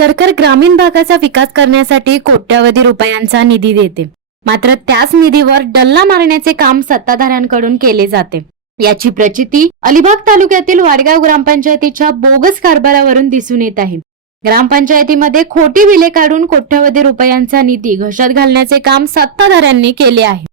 सरकार ग्रामीण भागाचा विकास करण्यासाठी कोट्यवधी रुपयांचा निधी देते, मात्र त्याच निधीवर डल्ला मारण्याचे काम सत्ताधाऱ्यांकडून केले जाते। याची प्रचिती अलिबाग तालुक्यातील वाडगाव ग्रामपंचायतीच्या बोगस कारभारावरून दिसून येत आहे। ग्रामपंचायतीमध्ये खोटी बिले काढून कोट्यवधी रुपयांचा निधी घशात घालण्याचे काम सत्ताधाऱ्यांनी केले आहे।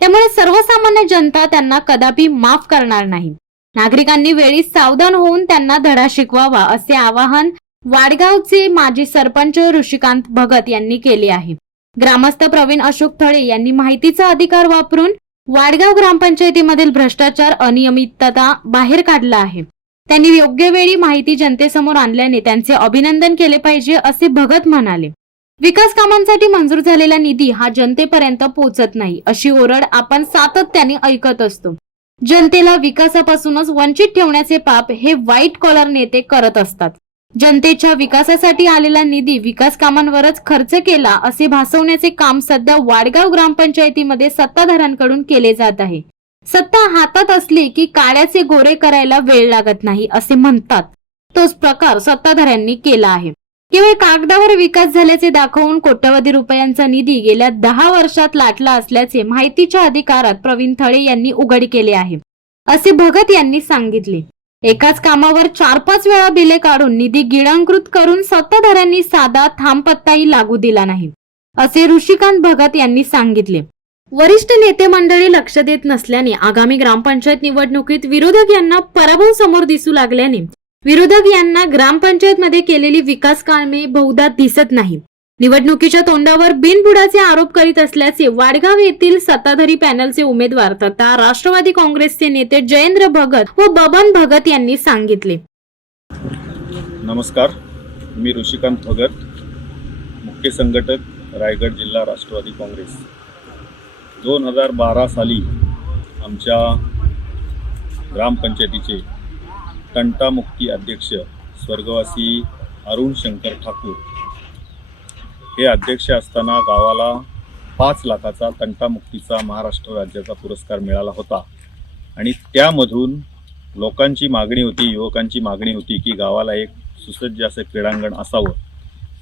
त्यामुळे सर्वसामान्य जनता त्यांना कदापि माफ करणार नाही। नागरिकांनी वेळी सावधान होऊन त्यांना धडा शिकवावा असे आवाहन वाडगावचे माजी सरपंच ऋषिकांत भगत यांनी केले आहे। ग्रामस्थ प्रवीण अशोक थळे यांनी माहितीचा अधिकार वापरून वाडगाव ग्रामपंचायतीमधील भ्रष्टाचार अनियमितता बाहेर काढला आहे। त्यांनी योग्य वेळी माहिती जनतेसमोर आणल्याने त्यांचे अभिनंदन केले पाहिजे असे भगत म्हणाले। विकास कामांसाठी मंजूर झालेला निधी हा जनतेपर्यंत पोहोचत नाही अशी ओरड आपण सातत्याने ऐकत असतो। जनतेला विकासापासूनच वंचित ठेवण्याचे पाप हे व्हाईट कॉलर नेते करत असतात। जनतेच्या विकासासाठी आलेला निधी विकास कामांवरच खर्च केला असे भासवण्याचे काम सध्या वाडगाव ग्रामपंचायतीमध्ये सत्ताधाऱ्यांकडून केले जात आहे। सत्ता हातात असली की काळ्याचे गोरे करायला वेळ लागत नाही असे म्हणतात, तोच प्रकार सत्ताधाऱ्यांनी केला आहे। केवळ कागदावर विकास झाल्याचे दाखवून कोट्यवधी रुपयांचा निधी गेल्या 10 वर्षात लाटला असल्याचे माहितीच्या अधिकारात प्रवीण थळे यांनी उघड केले आहे, असे भगत यांनी सांगितले। एकाच कामावर 4-5 वेळा बिले काढून निधी गिळंकृत करून सत्ताधाऱ्यांनी साधा थांबपत्ताही लागू दिला नाही, असे ऋषिकांत भगत यांनी सांगितले। वरिष्ठ नेते मंडळी लक्ष देत नसल्याने आगामी ग्रामपंचायत निवडणुकीत विरोधक यांना पराभव समोर दिसू लागल्याने विरोधक यांना ग्रामपंचायत मध्ये केलेली विकास कामे बहुधा दिसत नाही। निवडणुकीच्या तोंडावर बिनबुडाचे आरोप करीत असल्याचे वाडगाव येथील सत्ताधारी पॅनलचे उमेदवार तथा राष्ट्रवादी काँग्रेसचे नेते जयेंद्र भगत व बबन भगत यांनी सांगितले। नमस्कार, मी ऋषिकांत भगत, मुख्य संघटक रायगड जिल्हा राष्ट्रवादी काँग्रेस। 2012 साली आमच्या ग्रामपंचायतीचे तंटामुक्ती अध्यक्ष स्वर्गवासी अरुण शंकर ठाकूर हे अध्यक्ष असताना गावाला 5 लाखाचा तंटामुक्तीचा महाराष्ट्र राज्याचा पुरस्कार मिळाला होता आणि त्यामधून लोकांची मागणी होती, युवकांची मागणी होती की गावाला एक सुसज्ज असं क्रीडांगण असावं।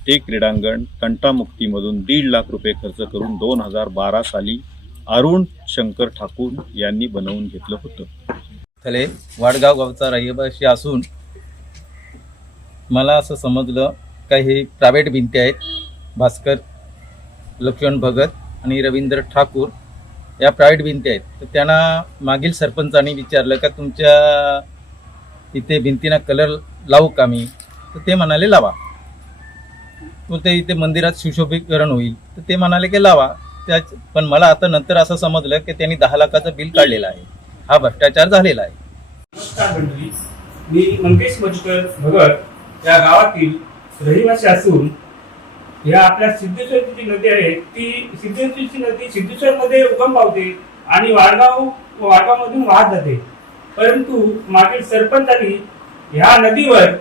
ते क्रीडांगण तंटामुक्तीमधून 1.5 लाख रुपये खर्च करून 2012 साली अरुण शंकर ठाकूर यांनी बनवून घेतलं होतं। थले वाडगाव गावचा रहिवासी असून मला असं समजलं का हे प्रायव्हेट भिंती आहेत। भास्कर लक्ष्मण भगत आणि रवींद्र ठाकूर या प्रायव्हेट भिंती आहेत। तर त्यांना मागील सरपंचांनी विचारलं का तुमच्या इथे भिंतींना कलर लावू का मी, तर ते म्हणाले लावा। ते इथे मंदिरात सुशोभीकरण होईल, तर ते म्हणाले की लावा। पण मला आता नंतर असं समजलं की त्यांनी 10 लाखाचं बिल काढलेलं आहे। हा भ्रष्टाचार झालेला आहे। नमस्कार मंडळी, मी मंगेश मजकर भगत या गावातील रहिवासी असून या आपल्या सिद्धेश्वरची नदी आहे ती सिद्धेश्वरची नदी सिद्धेश्वर मध्ये उगम पावते आणि वाडगाव मधून वाहत जाते। परंतु मागील सरपंचांनी ह्या नदीवर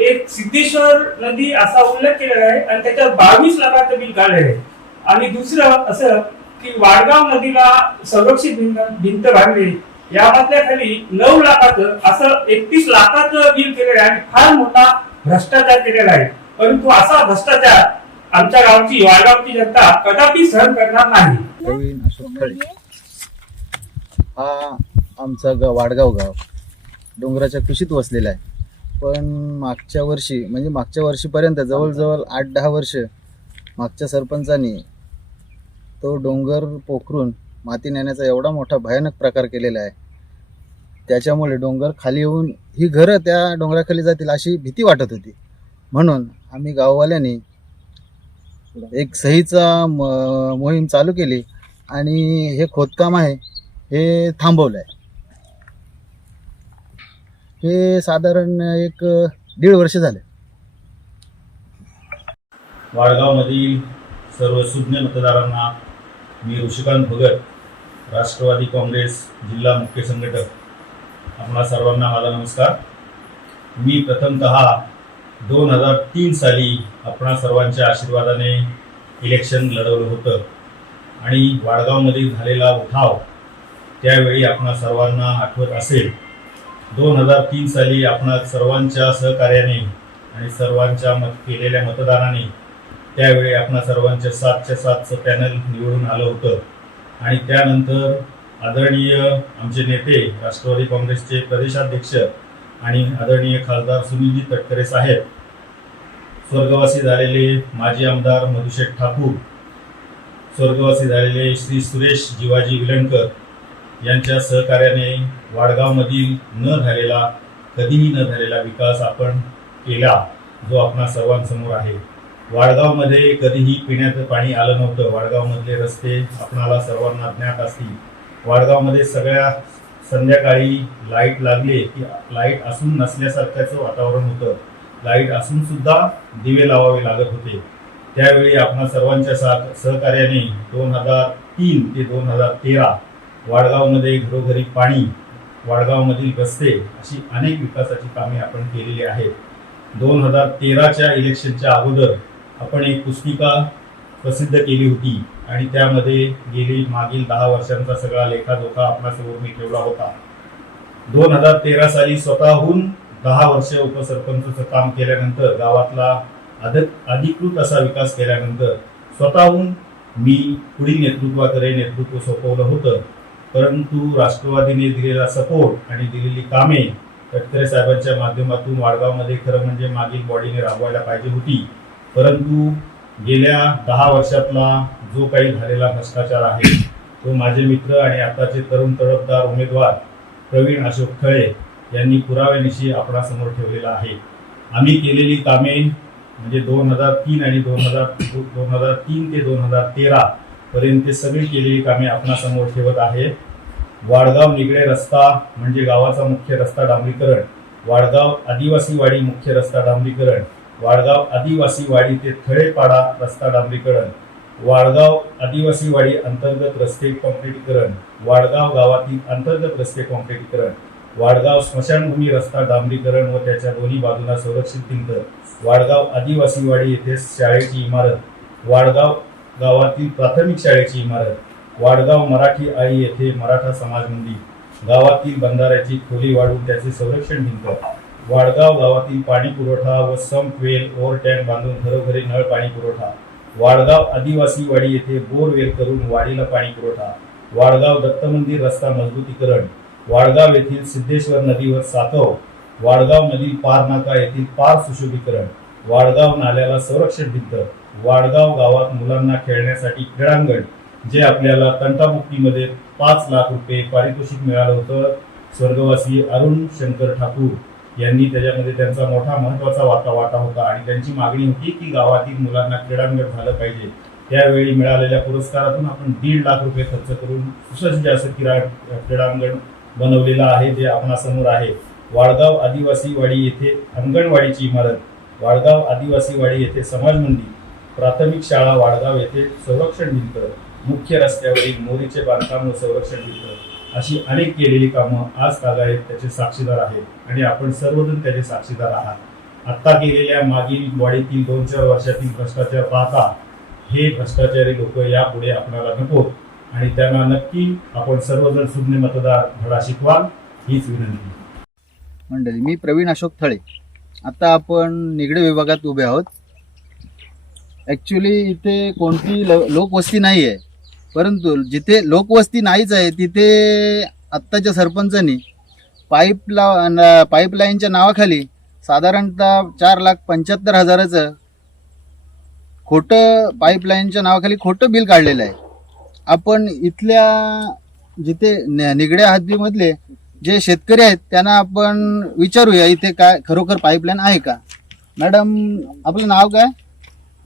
एक सिद्धेश्वर नदी असा उल्लेख केलेला आहे आणि त्याच्यावर 22 लाखाचं बिल काढलेलं आहे। आणि दुसरं असं की वाडगाव नदीला संरक्षित भिंत बांधली, यामधल्या खाली 9 लाखाचं असं 31 लाखाचं बिल केलेलं आहे आणि फार मोठा भ्रष्टाचार केलेला आहे। परंतु असा भ्रष्टाचार आमच्या गावची वाडगावची जनता कदापि सहन करणार नाही। प्रवीण अशोक थळे हा आमचा वाडगाव गाव डोंगराच्या कुशीत वसलेला आहे। पण मागच्या वर्षीपर्यंत जवळजवळ 8-10 वर्ष मागच्या सरपंचांनी तो डोंगर पोखरून माती नेण्याचा एवढा मोठा भयानक प्रकार केलेला आहे। त्याच्यामुळे डोंगर खाली येऊन ही घरं त्या डोंगराखाली जातील अशी भीती वाटत होती। म्हणून आम्ही गाववाल्यांनी एक सहीचा मोहीम चालू केली आणि हे खोदकाम आहे हे थांबवलं आहे। हे साधारण 1-1.5 वर्ष झाले। वाडगावमधील सर्व सुज्ञ मतदारांना मी ऋषिकांत भगत, राष्ट्रवादी काँग्रेस जिल्हा मुख्य संघटक, आपणा सर्वांना माझा नमस्कार। मी प्रथमतः 2003 साली आपणा सर्वांच्या आशीर्वादाने इलेक्शन लढवलं होतं आणि वाडगावमध्ये झालेला उठाव त्यावेळी आपणा सर्वांना आठवत असेल। 2003 साली आपणा सर्वांच्या सहकार्याने आणि सर्वांच्या केलेल्या मतदानाने त्यावेळी आपणा सर्वांच्या 7च्या 7चं पॅनल निवडून आलं होतं. आणि त्यानंतर आदरणीय आमचे नेते राष्ट्रवादी काँग्रेसचे प्रदेशाध्यक्ष आणि आदरणीय खासदार सुनीलजी तटकरे साहेब, स्वर्गवासी झालेले माजी आमदार मधुशेठ ठाकूर, स्वर्गवासी झालेले श्री सुरेश जिवाजी विलणकर यांच्या सहकार्याने वाडगावमधील कधीही न झालेला विकास आपण केला, जो आपणा सर्वांसमोर आहे. वाडगावमध्ये कधीही पिण्याचं पाणी आलं नव्हतं. वाडगावमधले रस्ते आपणाला सर्वांना ज्ञात असतील. वाडगावमध्ये सगळ्या संध्याकाळी लाईट लागले की लाईट असून नसल्यासारख्याचं वातावरण होतं. लाईट असून सुद्धा दिवे लावावे लागत होते. त्यावेळी आपणा सर्वांच्या सहकार्याने 2003 ते 2013 वाडगावमध्ये घरोघरी पाणी, वाडगावमधील रस्ते अशी अनेक विकासाची कामे आपण केलेली आहेत. 2013च्या इलेक्शनच्या अगोदर आपण एक पुस्तिका प्रसिद्ध केली होती आणि त्यामध्ये मागील 10 वर्षांचा सगळा लेखाजोखा आपणासमोर मी ठेवला होता. 2013 साली स्वतःहून 10 वर्ष उपसरपंचचं काम केल्यानंतर, गावातला अधिकृत असा विकास केल्यानंतर स्वतःहून मी पुढील नेतृत्व सोपवलं होतं. परंतु राष्ट्रवादीने दिलेला सपोर्ट आणि दिलेली कामे तटकरे साहेबांच्या माध्यमातून वाडगावमध्ये खरं म्हणजे मागील बॉडीने राबवायला पाहिजे होती. परंतु गेल्या 10 वर्षातला जो काही झालेला भ्रष्टाचार आहे तो माझे मित्र आणि आताचे तरुण तडफदार उमेदवार प्रवीण अशोक खळे यांनी पुराव्यानिशी आपणासमोर ठेवलेला आहे. आम्ही केलेली कामे म्हणजे 2003 आणि 2003 ते 2013 पर्यंत सगळी केलेली कामे आपणासमोर ठेवत आहे. वाडगाव निगडे रस्ता म्हणजे गावाचा मुख्य रस्ता डांबरीकरण, वाडगाव आदिवासी वाडी मुख्य रस्ता डांबरीकरण, वाडगाव आदिवासी वाडी ते थळेपाडा रस्ता डांबरीकरण, वाडगाव आदिवासी वाडी अंतर्गत रस्ते काँक्रिटीकरण, वाडगाव गावातील अंतर्गत रस्ते काँक्रिटीकरण, वाडगाव स्मशानभूमी रस्ता डांबरीकरण व त्याच्या दोन्ही बाजूला संरक्षित भिंत, वाडगाव आदिवासी वाडी येथे शाळेची इमारत, वाडगाव गावातील प्राथमिक शाळेची इमारत, वाडगाव मराठी आई येथे मराठा समाज मंदिर, गावातील बंधाऱ्याची खोली वाढवून त्याचे संरक्षण भिंत, वाडगाव गावातील पाणी पुरवठा व संप वेल ओव्हर टँक बांधून घरोघरी नळ पाणी पुरवठा, वाडगाव आदिवासी वाडी येथे बोरवेल करून वाडीला पाणी पुरवठा, वाडगाव दत्त मंदिर रस्ता मजबूतीकरण, वाडगाव येथील सिद्धेश्वर नदीवर सातव, वाडगाव मधील पार नाका येथील पार सुशोभीकरण, वाडगाव नाल्याला संरक्षण भिंत, वाडगाव गावात मुलांना खेळण्यासाठी क्रीडांगण, जे आपल्याला तंटामुक्तीमध्ये 5 लाख रुपये पारितोषिक मिळालं होतं. स्वर्गवासी अरुण शंकर ठाकूर यांनी त्याच्यामध्ये त्यांचा मोठा महत्वाचा वाटा होता आणि त्यांची मागणी होती की गावातील मुलांना क्रीडांगण झालं पाहिजे. त्यावेळी मिळालेल्या पुरस्कारातून आपण 1.5 लाख रुपये खर्च करून सुसज्ज असं क्रीडांगण बनवलेलं आहे, जे आपणासमोर आहे. वाडगाव आदिवासी वाडी येथे अंगणवाडीची इमारत, वाडगाव आदिवासी वाडी येथे समाज मंदिर, प्राथमिक शाळा वाडगाव येथे संरक्षण भिंत, मुख्य रस्त्यावरील मोरीचे बांधकाम व संरक्षण भिंत अशी अनेक केलेली कामं आज तागायत त्याचे साक्षीदार आहेत आणि आपण सर्वजण त्याचे साक्षीदार आहात. आत्ता केलेल्या मागील वाढीतील 2-4 वर्षातील भ्रष्टाचार पाहता हे भ्रष्टाचारी लोक यापुढे आपल्याला नको आणि त्यांना नक्की आपण सर्वजण सुज्ञ मतदार धडा शिकवाल हीच विनंती. मंडळी, मी प्रवीण अशोक थळे. आता आपण निगडे विभागात उभे आहोत. ॲक्च्युली इथे कोणती लोकवस्ती नाही आहे, परंतु जिथे लोकवस्ती नाहीच आहे तिथे आत्ताच्या सरपंचांनी पाईपलाईनच्या नावाखाली साधारणतः 4,75,000 खोटं पाईपलाईनच्या नावाखाली खोटं बिल काढलेलं आहे. आपण इथल्या जिथे निगड्या हद्दीमधले जे शेतकरी आहेत त्यांना आपण विचारूया इथे काय खरोखर पाईपलाईन आहे का. मॅडम, आपलं नाव काय?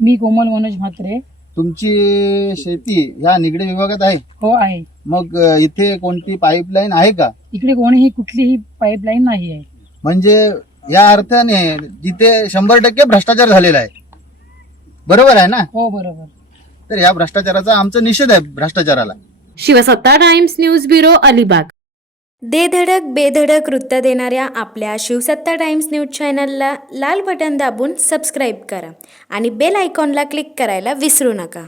मी कोमल मनोज म्हात्रे. तुमची शेती ह्या निगडे विभागात आहे? हो आहे. मग इथे कोणती पाईपलाईन आहे का? इकडे कोणीही कुठलीही पाईपलाईन नाही आहे. म्हणजे या अर्थाने जिथे 100% भ्रष्टाचार झालेला आहे, बरोबर आहे ना? हो बरोबर. तर या भ्रष्टाचाराचा आमचा निषेध आहे, भ्रष्टाचाराला. शिवसत्ता टाइम्स न्यूज ब्युरो, अलिबाग. दे धडक बेधडक वृत्त देणाऱ्या आपल्या शिवसत्ता टाइम्स न्यूज चॅनलला लाल बटन दाबून सबस्क्राईब करा आणि बेल आयकॉनला क्लिक करायला विसरू नका.